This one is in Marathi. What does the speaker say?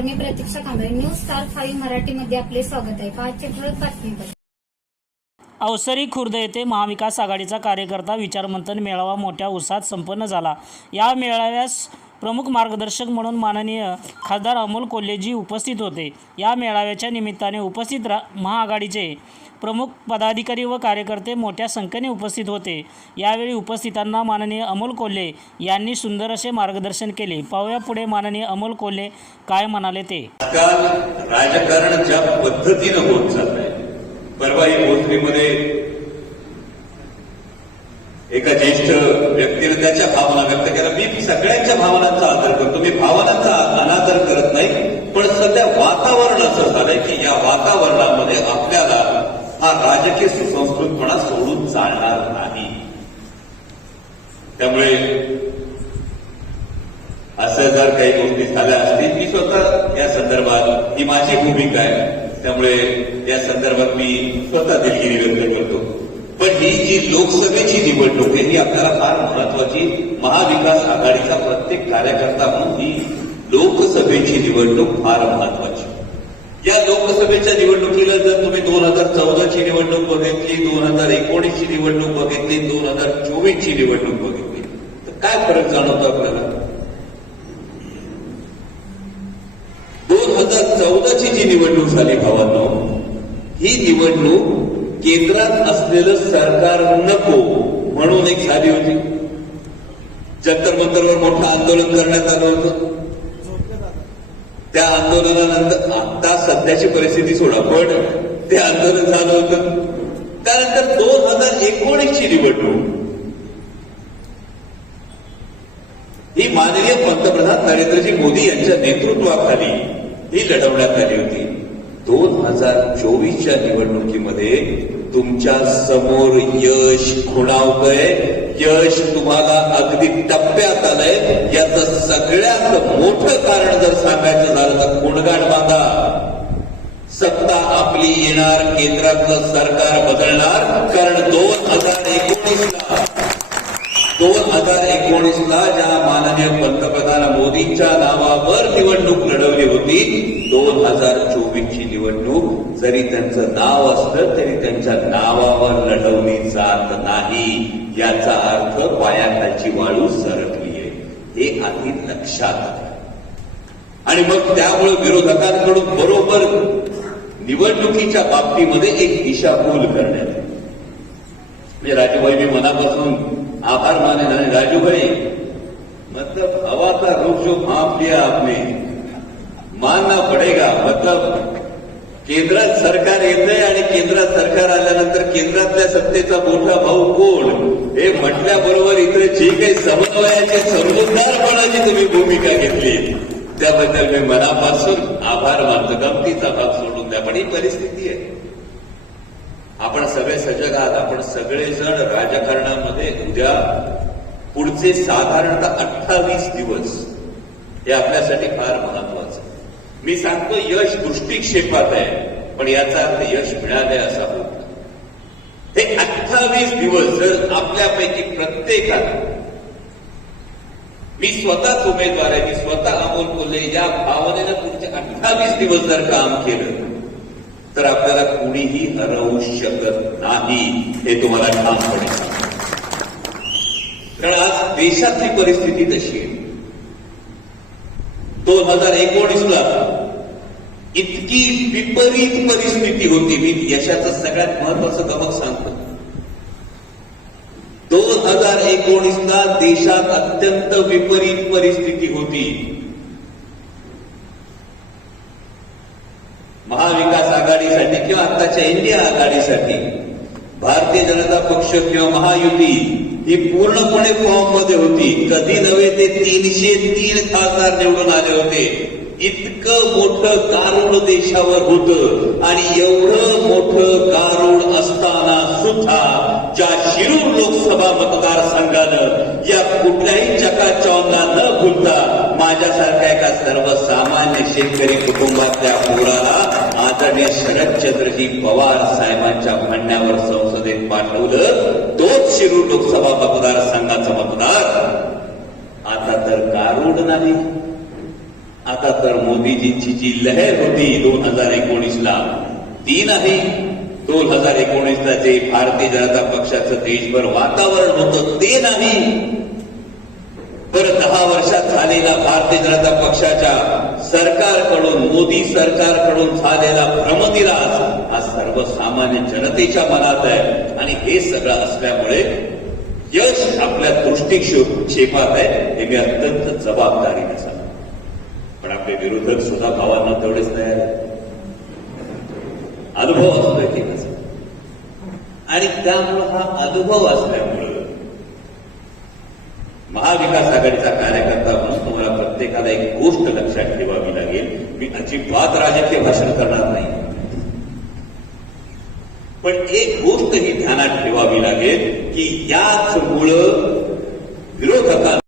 नमस्कार मी Pratiksha Kamble news star five मराठीमध्ये आपले स्वागत आहे. पाचशे ठळक बातमीपत्र. अवसरी खुर्द येथे महाविकास आघाडीचा कार्यकर्ता विचारमंथन मेळावा मोठ्या उत्साहात संपन्न झाला. या मेळाव्यास प्रमुख मार्गदर्शक म्हणून माननीय खासदार अमोल कोल्हेजी उपस्थित होते. या मेळाव्याच्या निमित्ताने उपस्थित रा महाआघाडीचे प्रमुख पदाधिकारी व कार्यकर्ते मोठ्या संख्येने उपस्थित होते. यावेळी उपस्थितांना माननीय अमोल कोल्हे यांनी सुंदर असे मार्गदर्शन केले. पाहूया पुढे माननीय अमोल कोल्हे काय म्हणाले ते. आजकाल राजकारण ज्या पद्धतीनं होत चाललंय परवाही एका ज्येष्ठ व्यक्तीने त्याच्या भावना व्यक्त केल्या. मी सगळ्यांच्या भावनांचा आदर करतो. मी भावनांचा अनादर करत नाही पण सध्या वातावरण असं झालंय की या वातावरणामध्ये आपल्याला हा राजकीय सुसंस्कृतपणा सोडून चालणार नाही. त्यामुळे असं जर काही गोष्टी झाल्या असतील मी स्वतः या संदर्भात ही माझी भूमिका आहे. त्यामुळे या संदर्भात मी स्वतः दिलगिरी व्यक्त करतो. पण ही जी लोकसभेची निवडणूक आहे ही आपल्याला फार महत्वाची महाविकास आघाडीचा प्रत्येक कार्यकर्ता म्हणून ही लोकसभेची निवडणूक फार महत्वाची. या लोकसभेच्या निवडणुकीला जर तुम्ही दोन हजार चौदाची निवडणूक बघितली दोन हजार एकोणीसची निवडणूक बघितली दोन हजार चोवीसची निवडणूक बघितली तर काय फरक जाणवतो आपल्याला? दोन हजार चौदाची जी निवडणूक झाली भावांनो ही निवडणूक केंद्रात असलेलं सरकार नको म्हणून एक झाली होती. जंतर मंतरवर मोठं आंदोलन करण्यात आलं होतं. त्या आंदोलनानंतर आता सध्याची परिस्थिती सोडा पण ते आंदोलन झालं होतं. त्यानंतर दोन हजार एकोणीसची निवडणूक. ही माननीय पंतप्रधान नरेंद्रजी मोदी यांच्या नेतृत्वाखाली ही लढवण्यात आली होती. दोन हजार चोवीसच्या निवडणुकीमध्ये तुमच्यासमोर यश खुणावतंय. यश तुम्हाला अगदी टप्प्यात आलंय. याचं सगळ्यात मोठं कारण जर सांगायचं झालं तर गुणगाण बांधा. सत्ता आपली येणार केंद्रातलं सरकार बदलणार. कारण दोन हजार एकोणीसला ज्या माननीय पंतप्रधान मोदींच्या नावावर निवडणूक लढवली होती दोन हजार चोवीसची निवडणूक जरी त्यांचं नाव असलं तरी त्यांच्या नावावर लढवली जात नाही. याचा अर्थ पायाखालची वाळू सरकली आहे हे आधी लक्षात आणि मग त्यामुळे विरोधकांकडून बरोबर निवडणुकीच्या बाबतीमध्ये एक दिशाभूल करण्यात म्हणजे राजूभाई मी मनापासून आभार माने आणि राजूभाई मतलब अवाता का जो माप लिया आपने? मानना पडेगा मतलब केंद्रात सरकार येतंय आणि केंद्रात सरकार आल्यानंतर केंद्रातल्या सत्तेचा मोठा भाऊ कोण? हे म्हटल्याबरोबर इथे जे काही समन्वयाचे सर्वोद्धारपणाची तुम्ही भूमिका घेतली. त्याबद्दल मी मनापासून आभार मानतो. गमतीचा भाग सोडून द्या पण ही परिस्थिती आहे. आपण सगळे सजग आहात. आपण सगळेजण राजकारणामध्ये उद्या पुढचे साधारणतः अठ्ठावीस दिवस हे आपल्यासाठी फार महत्वाचं मी सांगतो यश दृष्टिक्षेपात आहे पण याचा अर्थ यश मिळालंय असा होत हे अठ्ठावीस दिवस जर आपल्यापैकी प्रत्येकाला मी स्वतःच उमेदवार आहे मी स्वतः अमोल कोल्हे या भावनेनं पुढचे अठ्ठावीस दिवस जर काम केलं तर आपल्याला कुणीही हरवू शकत नाही हे तुम्हाला ठामपणे कारण आज देशातली परिस्थिती तशी आहे. दोन हजार एकोणीसला इतकी विपरीत परिस्थिती होती. मी यशाचं सगळ्यात महत्वाचं गमक सांगतो. दोन हजार एकोणीसला देशात अत्यंत विपरीत परिस्थिती होती. महाविकास आघाडीसाठी किंवा आत्ताच्या इंडिया आघाडीसाठी भारतीय जनता पक्ष किंवा महायुती ही पूर्णपणे फॉर्ममध्ये होती. कधी नव्हे ते तीनशे तीन खासदार निवडून आले होते. इतकं मोठं गारुड देशावर होतं आणि एवढं मोठं गारुड असताना सुद्धा ज्या शिरूर लोकसभा मतदारसंघानं या कुठल्याही चकाचौंना न भुलता माझ्यासारख्या एका सर्वसामान्य शेतकरी कुटुंबातल्या पोराला आदरणीय शरदचंद्रजी पवार साहेबांच्या म्हणण्यावर संसदेत पाठवलं तोच शिरूर लोकसभा मतदारसंघाचा मतदार. आता तर कारुड नाही. आता तर मोदीजींची जी लहर होती दोन हजार एकोणीसला ती नाही. दोन हजार एकोणीसला जे भारतीय जनता पक्षाचं देशभर वातावरण होतं ते नाही. तर दहा वर्षात झालेला भारतीय जनता पक्षाच्या सरकारकडून मोदी सरकारकडून झालेला भ्रमनिरास हा सर्वसामान्य जनतेच्या मनात आहे. आणि हे सगळं असल्यामुळे यश आपल्या दृष्टिक्षेपात आहे हे मी अत्यंत जबाबदारीने सांगतो पण आपले विरोधक सुद्धा भावांना तेवढेच तयार आहेत. अनुभव असतोय की आणि त्यामुळं हा अनुभव असल्यामुळे महाविकास आघाडीचा कार्यकर्ता म्हणून तुम्हाला प्रत्येकाला एक गोष्ट लक्षात ठेवावी लागेल. मी अजिबात राजकीय भाषण करणार नाही. पण एक गोष्ट ही ध्यानात ठेवावी लागेल की याच मुळं विरोधकांना